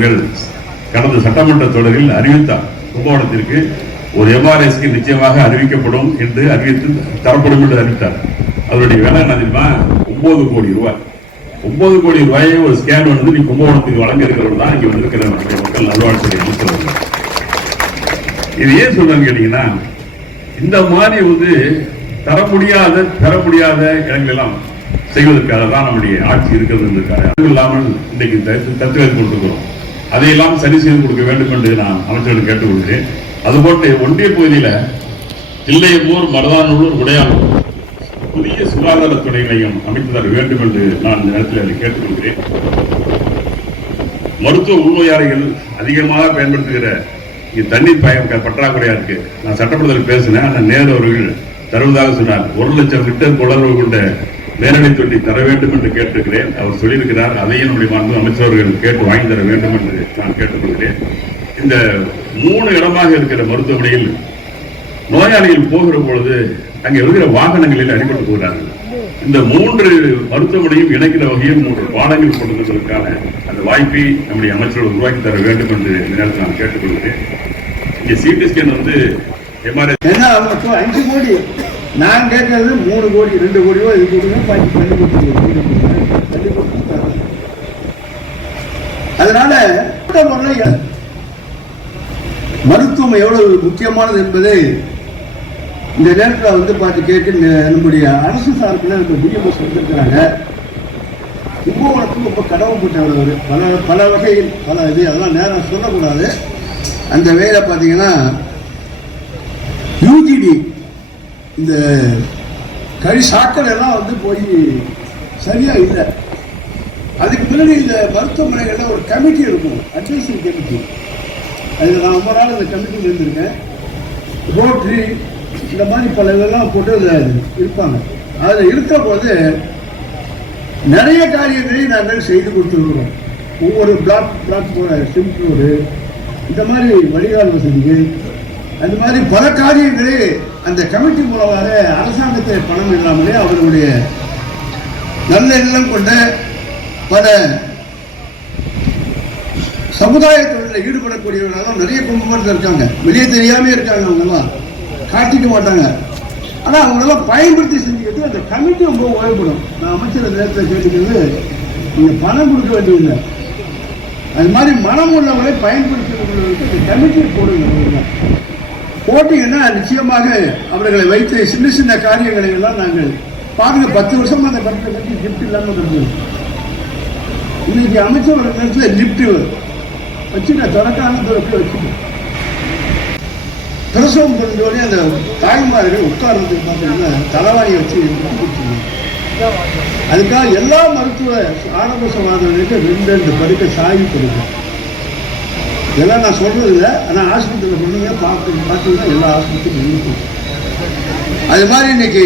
அவர்கள் கடந்த சட்டமன்ற தொடரில் அறிவித்தார். கும்பகோணத்திற்கு ஒரு எம்ஆர்எஸ்க்கு நிச்சயமாக அறிவிக்கப்படும் என்று தரப்படும் என்று அறிவித்தார். அவருடைய வேலை என்ன தெரியுமா? 9 கோடி ரூபாய். 9 கோடி ரூபாயை ஒரு ஸ்கேன் வந்து நீ கும்பகோணத்துக்கு வழங்க இருக்கிறவங்க தான் இங்க வந்திருக்கிற மக்கள் நல்வாழ்வுத்துறை அமைச்சர். இது ஏன் சொல்றேன்னு கேட்டீங்கன்னா, இந்த மாதிரி வந்து பெற முடியாத இடங்கள் எல்லாம் செய்வதற்காக தான் நம்முடைய ஆட்சி இருக்கிறது இல்லாமல் இன்றைக்கு தத்துவத்தை கொண்டிருக்கிறோம். அதையெல்லாம் சரி செய்து கொடுக்க வேண்டும் என்று நான் அமைச்சர்கள் கேட்டுக்கொள்கிறேன். அதுபோன்று ஒன்றிய பகுதியில் தில்லையம்பூர், மருதானூர், உடையாளூர் புதிய சுகாதாரத்துறை நிலையம் அமைத்து தர வேண்டும் என்று நான் இந்த நேரத்தில் கேட்டுக்கொள்கிறேன். மருத்துவ உள்நோயாளிகள் அதிகமாக பயன்படுத்துகிற தண்ணீர் பற்றாக்குறையா இருக்கு. நான் சட்டமன்றத்தில் பேசினேன். அந்த நேரு அவர்கள் தருவதாக சொன்னார். 1 லட்சம் லிட்டர் கொள்ளளவு கொண்ட மேலவை தொட்டி தர வேண்டும் என்று கேட்டிருக்கிறேன். அவர் சொல்லியிருக்கிறார். அதையும் நம்முடைய மருத்துவ அமைச்சர்கள் கேட்டு வாங்கி தர வேண்டும் என்று நான் கேட்டுக்கொள்கிறேன். இந்த 3 இடமாக இருக்கிற மருத்துவமனையில் நோயாளிகள் போகிற பொழுது அங்கே இருக்கிற வாகனங்களில் அடிபட்டு போகிறார்கள். இந்த 3 மருத்துவமனையும் இணைக்கிற வகையில் 3 பாலங்கள் கொண்டிருப்பதற்கான அந்த வாய்ப்பை நம்முடைய அமைச்சர்கள் உருவாக்கி தர வேண்டும் என்று இந்த நேரத்தில் நான் கேட்டுக்கொள்கிறேன். இங்கே சிடி ஸ்கேன் வந்து எம்ஆர்எஸ் 5 கோடி, நான் கேட்கறது 3 கோடி 2 கோடி ரூபாய் இது கொடுங்க. அதனால மருத்துவம் எவ்வளவு முக்கியமானது என்பதை இந்த நேரத்தில் வந்து பார்த்து கேட்டு நம்முடைய அரசு சார்பில் நம்ம டிஎம்எஸ் வந்திருக்கிறாங்க. கும்பகோணத்துக்கு ரொம்ப கடவுப்பட்டவர் பல வகையில் பல இது அதெல்லாம் நேரம் சொல்லக்கூடாது. அந்த வேலை பார்த்தீங்கன்னா யூஜிடி இந்த சாக்கடை எல்லாம் வந்து போய் சரியா இல்லை. அதுக்கு பின்னாடி இந்த மருத்துவமனைகளில் ஒரு கமிட்டி இருக்கும், அட்வைசரி கமிட்டி. அதில் நான் ரொம்ப நாள் அந்த கமிட்டியில் இருந்திருக்கேன். ரோட்ரி இந்த மாதிரி பல இதெல்லாம் போட்டு அதில் இருப்பாங்க. அதில் இருக்கிற போது நிறைய காரியங்களை நாங்கள் செய்து கொடுத்துருக்கிறோம். ஒவ்வொரு பிளாக் போட சிம்ப் ரோடு, இந்த மாதிரி வடிகால் வசதிகள், அந்த மாதிரி பல காரியங்களை அந்த கமிட்டி மூலமாக அரசாங்கத்தில் பணம் இல்லாமலே அவர்களுடைய நல்ல எண்ணம் கொண்ட பல சமுதாய தொழிலில் ஈடுபடக்கூடியவர்களாலும் நிறைய கும்பகோணத்தில் இருக்காங்க. வெளியே தெரியாமே இருக்காங்க. அவங்கெல்லாம் காட்டிக்க மாட்டாங்க. ஆனால் அவங்களெல்லாம் பயன்படுத்தி செஞ்சுக்கிட்டு அந்த கமிட்டி ரொம்ப ஓய்வுபடும். நான் அமைச்சர் நேரத்தில் கேட்டுக்கிறது, நீங்கள் பணம் கொடுக்க வேண்டியதில்லை, அது மாதிரி மனம் உள்ளவங்களை பயன்படுத்துகிறவர்களுக்கு அந்த கமிட்டியை போடுங்க. போட்டீங்கன்னா நிச்சயமாக அவர்களை வைத்து சின்ன சின்ன காரியங்களை எல்லாம் நாங்கள் பாருங்க. 10 வருஷமா அந்த கட்டத்தை கட்டி லிப்ட் இல்லாமல் இருந்தது. இன்னைக்கு அமைச்சர் ஒரு நேரத்தில் லிப்ட் வச்சு நான் தொடக்கான வச்சுட்டேன். பிரசவம் பண்ணோடனே அந்த தாய்மார்கள் உட்கார்றதுக்கு பார்த்தீங்கன்னா தலைவாணியை வச்சு கொடுத்துருந்தாங்க. அதுக்காக எல்லா மருத்துவ ஆரம்ப சுகாதாரங்களுக்கு 2 படுக்கை சாவி கொடுக்கும். இதெல்லாம் நான் சொல்றது இல்லை, ஆனால் ஆஸ்பத்திரியில் பண்ணுங்க பார்த்தீங்கன்னா எல்லா ஆஸ்பத்திரியும் இருக்கும். அது மாதிரி இன்னைக்கு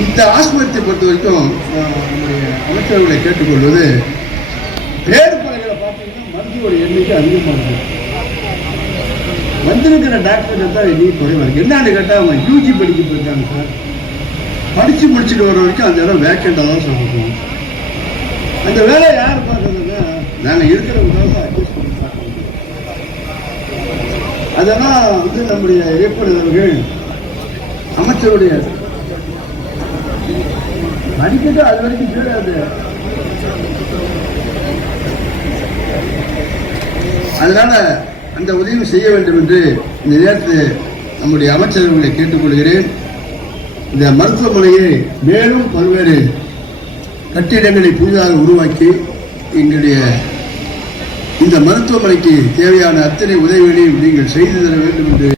இந்த ஆஸ்பத்திரி பொறுத்த வரைக்கும் நம்முடைய அமைச்சர்களை கேட்டுக்கொள்வது, பேர் பலகளை பார்த்தீங்கன்னா மருத்துவ எண்ணிக்கை அதிகமாக இருக்கு. வந்திருக்கிற டாக்டர் தான் எண்ணிக்கை குறைவாக இருக்கு. என்னன்னு கேட்டால் அவங்க யூஜி படிக்க போயிருக்காங்க சார். படித்து முடிச்சுட்டு வர வரைக்கும் அந்த இடம் வேக்கண்டாக தான் சொல்லுவோம். அந்த வேலை யார் பார்க்கறதுன்னா நாங்கள் இருக்கிறவங்க தான் அட்ஜஸ்ட் பண்ணி பார்க்கணும். அதெல்லாம் வந்து நம்முடைய இயக்குநர்கள் அமைச்சருடைய படிக்கட்டு அது வரைக்கும் தெரியாது. அதனால அந்த உதவி செய்ய வேண்டும் என்று இந்த நேரத்தில் நம்முடைய அமைச்சர்களை கேட்டுக்கொள்கிறேன். இந்த மருத்துவமனையை மேலும் பல்வேறு கட்டிடங்களை புதிதாக உருவாக்கி எங்களுடைய இந்த மருத்துவமனைக்கு தேவையான அத்தனை உதவிகளையும் நீங்கள் செய்து தர வேண்டும் என்று